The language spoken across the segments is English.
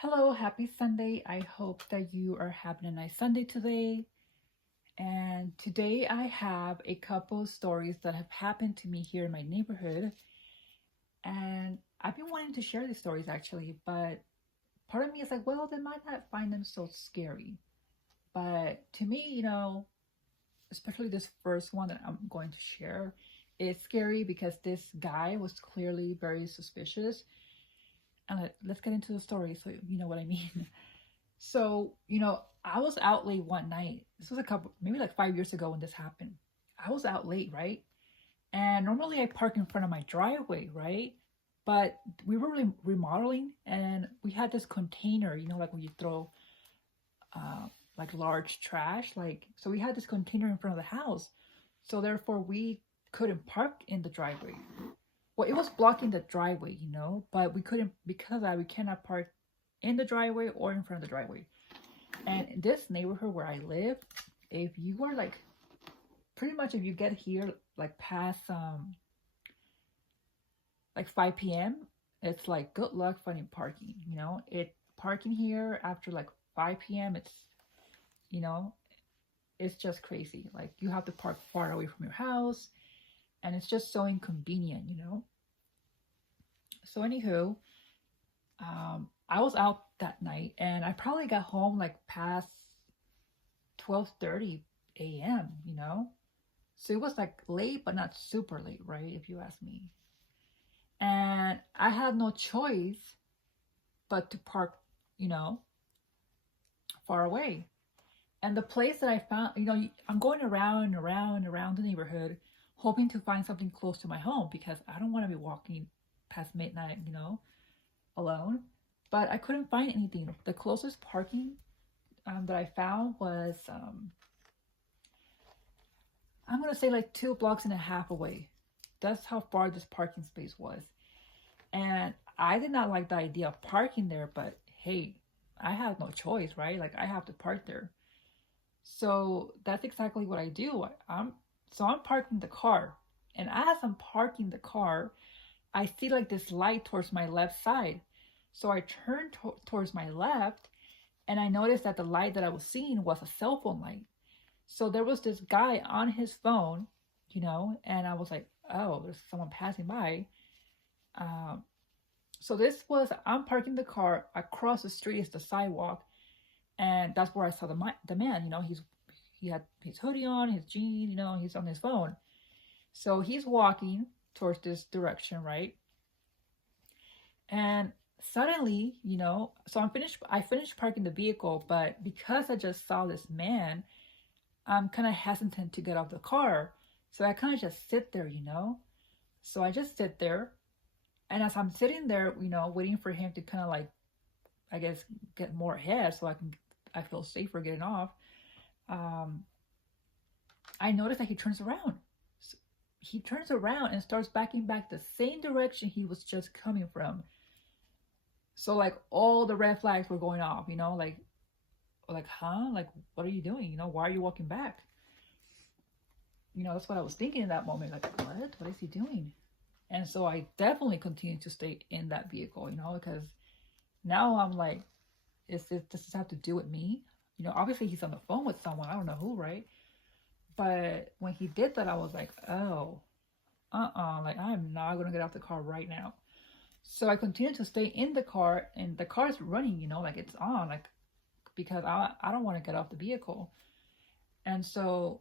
Hello, happy Sunday. I hope that you are having a nice Sunday today. And today I have a couple stories that have happened to me here in my neighborhood. And I've been wanting to share these stories actually, but part of me is like, well, they might not find them so scary. But to me, especially this first one that I'm going to share, is scary because this guy was clearly very suspicious. And let's get into the story so you know what I mean. So, I was out late one night. This was a couple, maybe like 5 years ago when this happened. I was out late, right? And normally I park in front of my driveway, right? But we were remodeling and we had this container, like when you throw like large trash, so we had this container in front of the house. So therefore we couldn't park in the driveway. Well, it was blocking the driveway, but we couldn't, because of that, we cannot park in the driveway or in front of the driveway. And in this neighborhood where I live, if you are like, pretty much if you get here like past like 5 p.m., it's like good luck finding parking. Parking here after like 5 p.m. You know, it's just crazy. Like you have to park far away from your house, and it's just so inconvenient. So anywho, I was out that night, and I probably got home like past 12:30 a.m. So it was like late, but not super late, right? If you ask me. And I had no choice but to park, you know, far away. And the place that I found, I'm going around and around and around the neighborhood, hoping to find something close to my home because I don't want to be walking past midnight, alone. But I couldn't find anything. The closest parking that I found was, I'm going to say like 2.5 blocks away. That's how far this parking space was. And I did not like the idea of parking there, but hey, I have no choice, right? Like I have to park there. So that's exactly what I do. I'm parking the car, and as I'm parking the car, I see like this light towards my left side. So I turn towards my left, and I noticed that the light that I was seeing was a cell phone light. So there was this guy on his phone, and I was like, oh, there's someone passing by. Um, so I'm parking the car across the street is the sidewalk, and that's where I saw the man. He had his hoodie on, his jeans, he's on his phone. So he's walking towards this direction, right? And suddenly, I finished parking the vehicle, but because I just saw this man, I'm kind of hesitant to get off the car. So I kind of just sit there. So I just sit there. And as I'm sitting there, waiting for him to kind of like, I guess, get more ahead so I feel safer getting off. I notice that he turns around. So he turns around and starts backing back the same direction he was just coming from. So like all the red flags were going off, like, huh? Like, what are you doing? Why are you walking back? That's what I was thinking in that moment. Like, what? What is he doing? And so I definitely continued to stay in that vehicle, because now I'm like, does this have to do with me? Obviously he's on the phone with someone. I don't know who, right? But when he did that, I was like, oh, like I'm not going to get out the car right now. So I continued to stay in the car, and the car is running, like it's on, like, because I don't want to get off the vehicle. And so,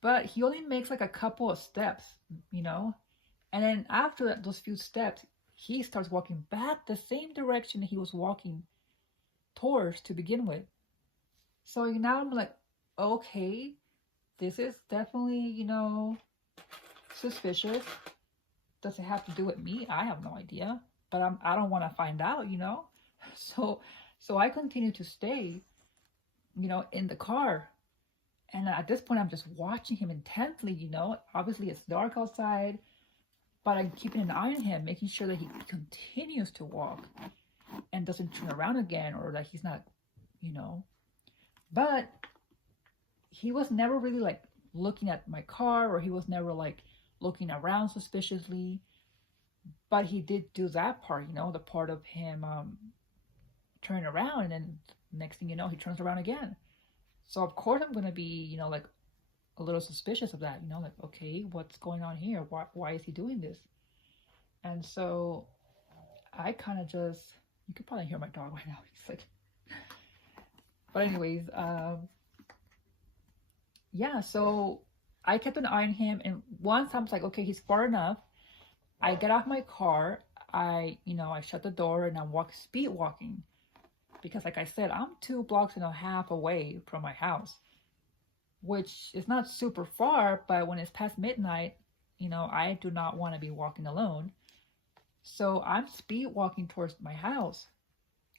but he only makes like a couple of steps, and then after those few steps, he starts walking back the same direction he was walking towards to begin with. So now I'm like, okay, this is definitely, suspicious. Does it have to do with me? I have no idea, but I don't want to find out. So I continue to stay, in the car. And at this point, I'm just watching him intently. Obviously it's dark outside, but I'm keeping an eye on him, making sure that he continues to walk and doesn't turn around again, or that he's not, but he was never really like looking at my car, or he was never like looking around suspiciously. But he did do that part, the part of him turning around, and then next thing you know, he turns around again. So of course I'm gonna be, like a little suspicious of that, like, okay, what's going on here? Why is he doing this? And so I kind of just, you could probably hear my dog right now. He's like, but anyways, yeah, so I kept an eye on him, and once I was like, okay, he's far enough. I get off my car, I shut the door, and I'm speed walking, because like I said, I'm 2.5 blocks away from my house, which is not super far, but when it's past midnight, I do not want to be walking alone. So I'm speed walking towards my house.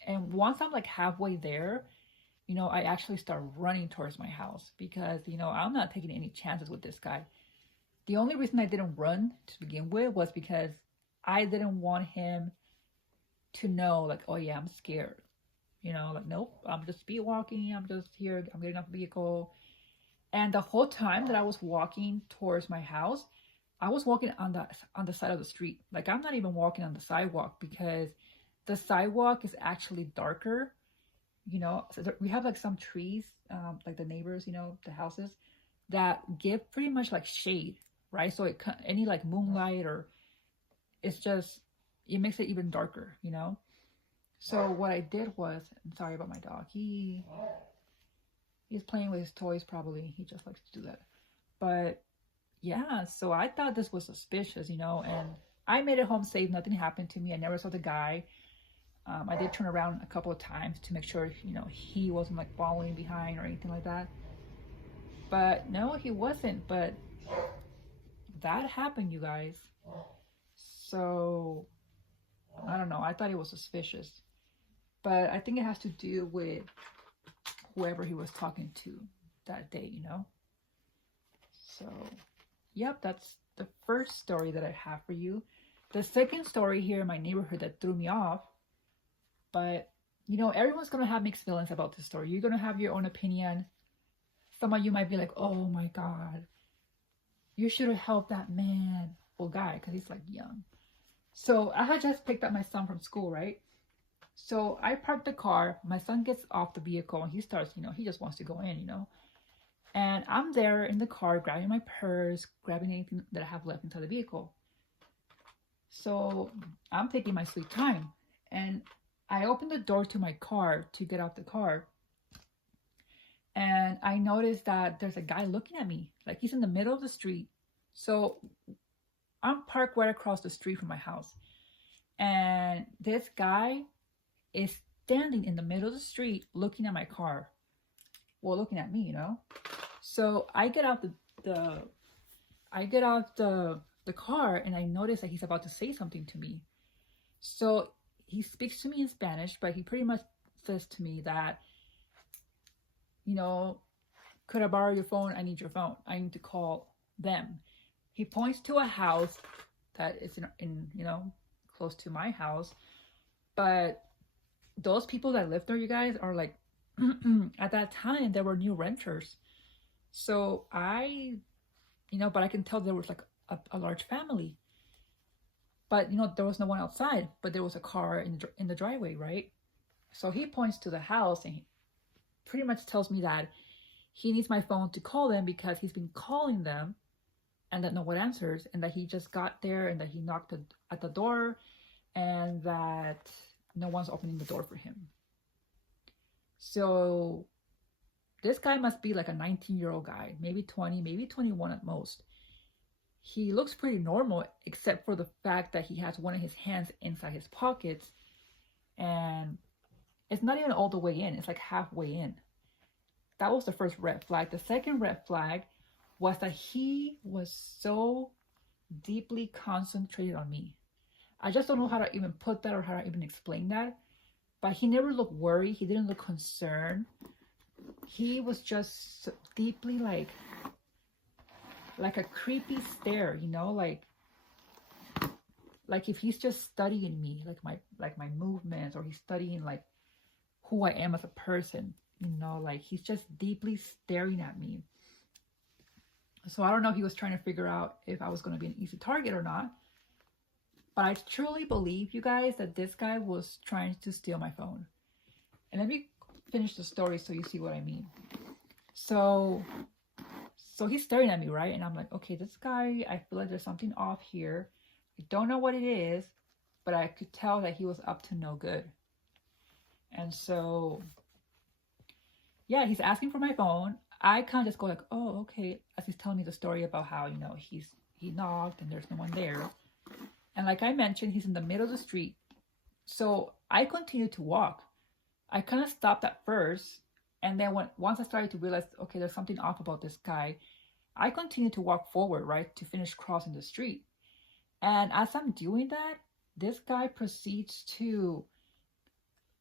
And once I'm like halfway there, I actually start running towards my house, because, I'm not taking any chances with this guy. The only reason I didn't run to begin with was because I didn't want him to know, like, oh yeah, I'm scared. Like, nope, I'm just speed walking. I'm just here. I'm getting off the vehicle. And the whole time that I was walking towards my house, I was walking on the side of the street. Like, I'm not even walking on the sidewalk, because the sidewalk is actually darker. So we have like some trees, like the neighbors, the houses that give pretty much like shade, right? So any like moonlight, or it makes it even darker. So what I did was, I'm sorry about my dog. He's playing with his toys probably. He just likes to do that. But yeah, so I thought this was suspicious, and I made it home safe. Nothing happened to me. I never saw the guy. I did turn around a couple of times to make sure, he wasn't like following behind or anything like that. But no, he wasn't. But that happened, you guys. So I don't know. I thought it was suspicious. But I think it has to do with whoever he was talking to that day, So, yep, that's the first story that I have for you. The second story here in my neighborhood that threw me off. But, everyone's going to have mixed feelings about this story. You're going to have your own opinion. Some of you might be like, oh my God, you should have helped that man. Well, guy, because he's like young. So I had just picked up my son from school, right? So I parked the car. My son gets off the vehicle and he starts, he just wants to go in, And I'm there in the car, grabbing my purse, grabbing anything that I have left inside the vehicle. So I'm taking my sweet time. And I opened the door to my car to get out the car. And I noticed that there's a guy looking at me. Like, he's in the middle of the street. So I'm parked right across the street from my house. And this guy is standing in the middle of the street looking at my car. Well, looking at me, So I get out the car, and I notice that he's about to say something to me. So he speaks to me in Spanish, but he pretty much says to me that, could I borrow your phone? I need your phone. I need to call them. He points to a house that is in close to my house. But those people that live there, you guys, are like, at that time, there were new renters. So but I can tell there was like a large family. But, there was no one outside, but there was a car in the driveway, right? So he points to the house, and he pretty much tells me that he needs my phone to call them, because he's been calling them and that no one answers, and that he just got there, and that he knocked at the door, and that no one's opening the door for him. So this guy must be like a 19-year-old guy, maybe 20, maybe 21 at most. He looks pretty normal, except for the fact that he has one of his hands inside his pockets, and it's not even all the way in. It's like halfway in. That was the first red flag. The second red flag was that he was so deeply concentrated on me. I just don't know how to even put that or how to even explain that. But he never looked worried. He didn't look concerned. He was just deeply like a creepy stare, like if he's just studying me, like my movements, or he's studying like who I am as a person, like he's just deeply staring at me. So I don't know if he was trying to figure out if I was going to be an easy target or not. But I truly believe, you guys, that this guy was trying to steal my phone. And let me finish the story so you see what I mean. So he's staring at me, right? And I'm like, okay, this guy, I feel like there's something off here. I don't know what it is, but I could tell that he was up to no good. And so, yeah, he's asking for my phone. I kind of just go like, oh, okay, as he's telling me the story about how, you know, he knocked and there's no one there. And like I mentioned, he's in the middle of the street. So I continued to walk. I kind of stopped at first. And then once I started to realize, okay, there's something off about this guy, I continued to walk forward, right, to finish crossing the street. And as I'm doing that, this guy proceeds to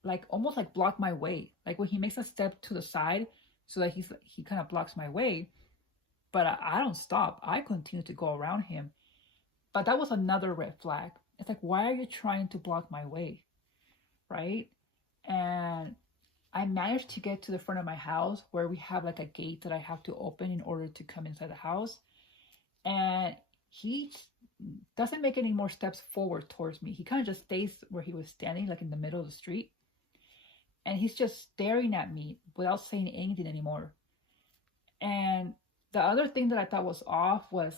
like almost like block my way. Like when he makes a step to the side, so that he kind of blocks my way. But I don't stop. I continue to go around him. But that was another red flag. It's like, why are you trying to block my way? Right? And I managed to get to the front of my house where we have like a gate that I have to open in order to come inside the house. And he doesn't make any more steps forward towards me. He kind of just stays where he was standing, like in the middle of the street. And he's just staring at me without saying anything anymore. And the other thing that I thought was off was,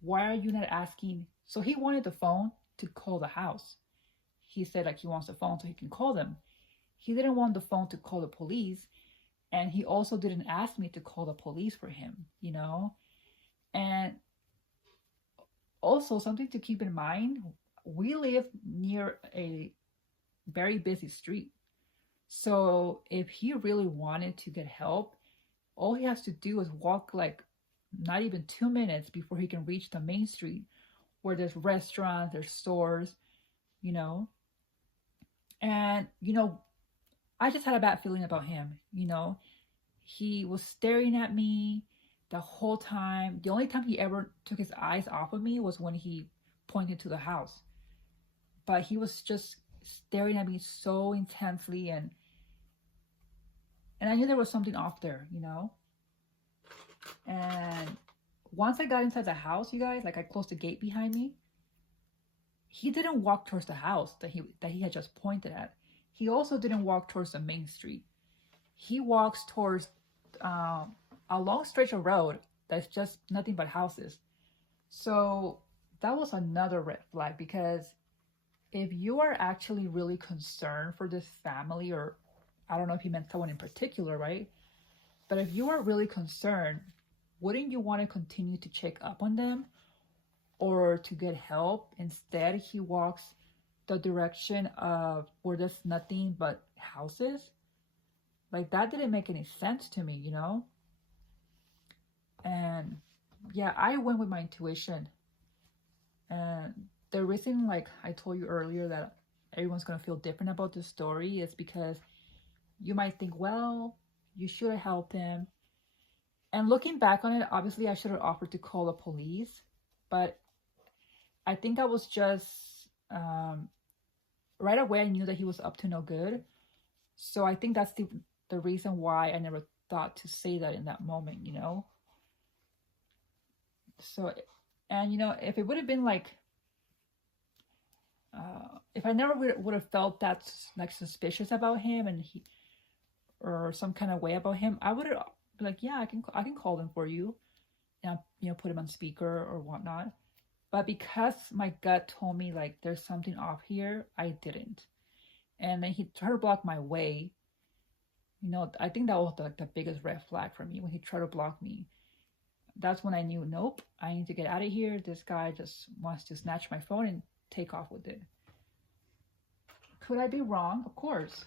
why are you not asking? So he wanted the phone to call the house. He said like he wants the phone so he can call them. He didn't want the phone to call the police. And he also didn't ask me to call the police for him, you know? And also something to keep in mind, we live near a very busy street. So if he really wanted to get help, all he has to do is walk like not even 2 minutes before he can reach the main street where there's restaurants, there's stores, you know? And, you know, I just had a bad feeling about him, you know? He was staring at me the whole time. The only time he ever took his eyes off of me was when he pointed to the house. But he was just staring at me so intensely, and I knew there was something off there, you know? And once I got inside the house, you guys, like I closed the gate behind me, he didn't walk towards the house that he had just pointed at. He also didn't walk towards the main street. He walks towards a long stretch of road that's just nothing but houses. So that was another red flag, because if you are actually really concerned for this family, or I don't know if he meant someone in particular, right? But if you are really concerned, wouldn't you want to continue to check up on them or to get help? Instead, he walks the direction of where there's nothing but houses. Like, that didn't make any sense to me, you know? And yeah, I went with my intuition. And the reason, like I told you earlier, that everyone's going to feel different about this story is because you might think, well, you should have helped him. And looking back on it, obviously I should have offered to call the police. But I think I was just, right away I knew that he was up to no good. So I think that's the reason why I never thought to say that in that moment, you know? So, and you know, if it would have been like, if I never would have felt that like suspicious about him, and he, or some kind of way about him, I would have been like, yeah, I can call them for you, and you know, put him on speaker or whatnot. But because my gut told me like there's something off here, I didn't. And then he tried to block my way. You know, I think that was the biggest red flag for me, when he tried to block me. That's when I knew, nope, I need to get out of here. This guy just wants to snatch my phone and take off with it. Could I be wrong? Of course.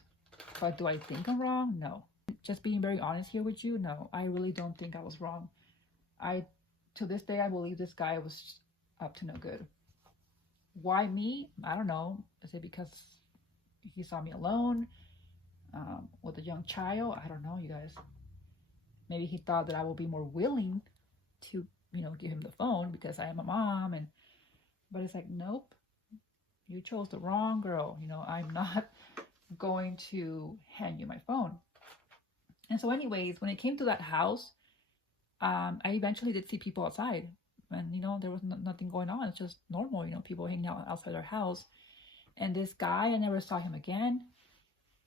But do I think I'm wrong? No. Just being very honest here with you, no, I really don't think I was wrong. To this day, I believe this guy was up to no good. Why me? I don't know. Is it because he saw me alone with a young child? I don't know, you guys. Maybe he thought that I would be more willing to, you know, give him the phone because I am a mom. But it's like, nope, you chose the wrong girl. You know, I'm not going to hand you my phone. And so anyways, when it came to that house, I eventually did see people outside, and you know, there was nothing going on. It's just normal, you know, people hanging out outside their house. And this guy, I never saw him again.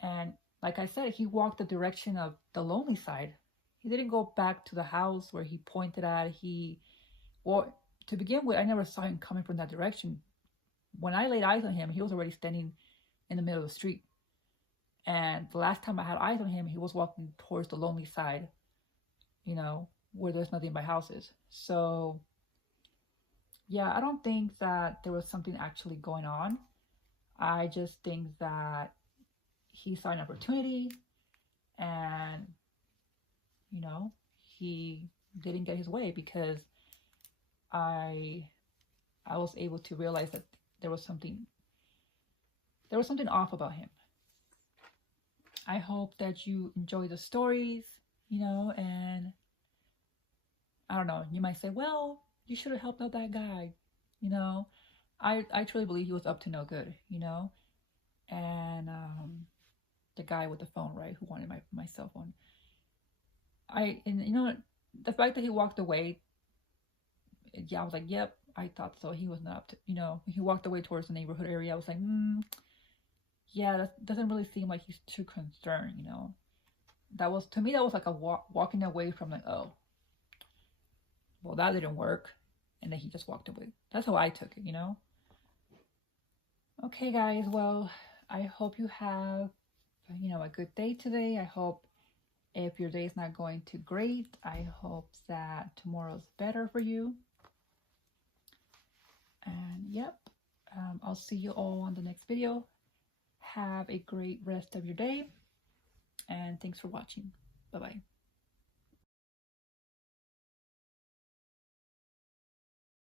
And like I said, he walked the direction of the lonely side. He didn't go back to the house where he pointed at. Well, to begin with, I never saw him coming from that direction. When I laid eyes on him, he was already standing in the middle of the street. And the last time I had eyes on him, he was walking towards the lonely side, where there's nothing but houses. So, yeah, I don't think that there was something actually going on. I just think that he saw an opportunity and, he didn't get his way because I was able to realize that there was something off about him. I hope that you enjoy the stories, and I don't know, you might say, well, you should have helped out that guy. I truly believe he was up to no good, and the guy with the phone, right, who wanted my cell phone. The fact that he walked away, yeah, I was like, yep, I thought so. He was not up to, he walked away towards the neighborhood area. I was like, yeah, that doesn't really seem like he's too concerned, to me, that was like a walking away from like, oh, well, that didn't work. And then he just walked away. That's how I took it, Okay, guys, well, I hope you have, a good day today. I hope if your day is not going too great, I hope that tomorrow's better for you. And yep, I'll see you all on the next video. Have a great rest of your day. And thanks for watching. Bye-bye.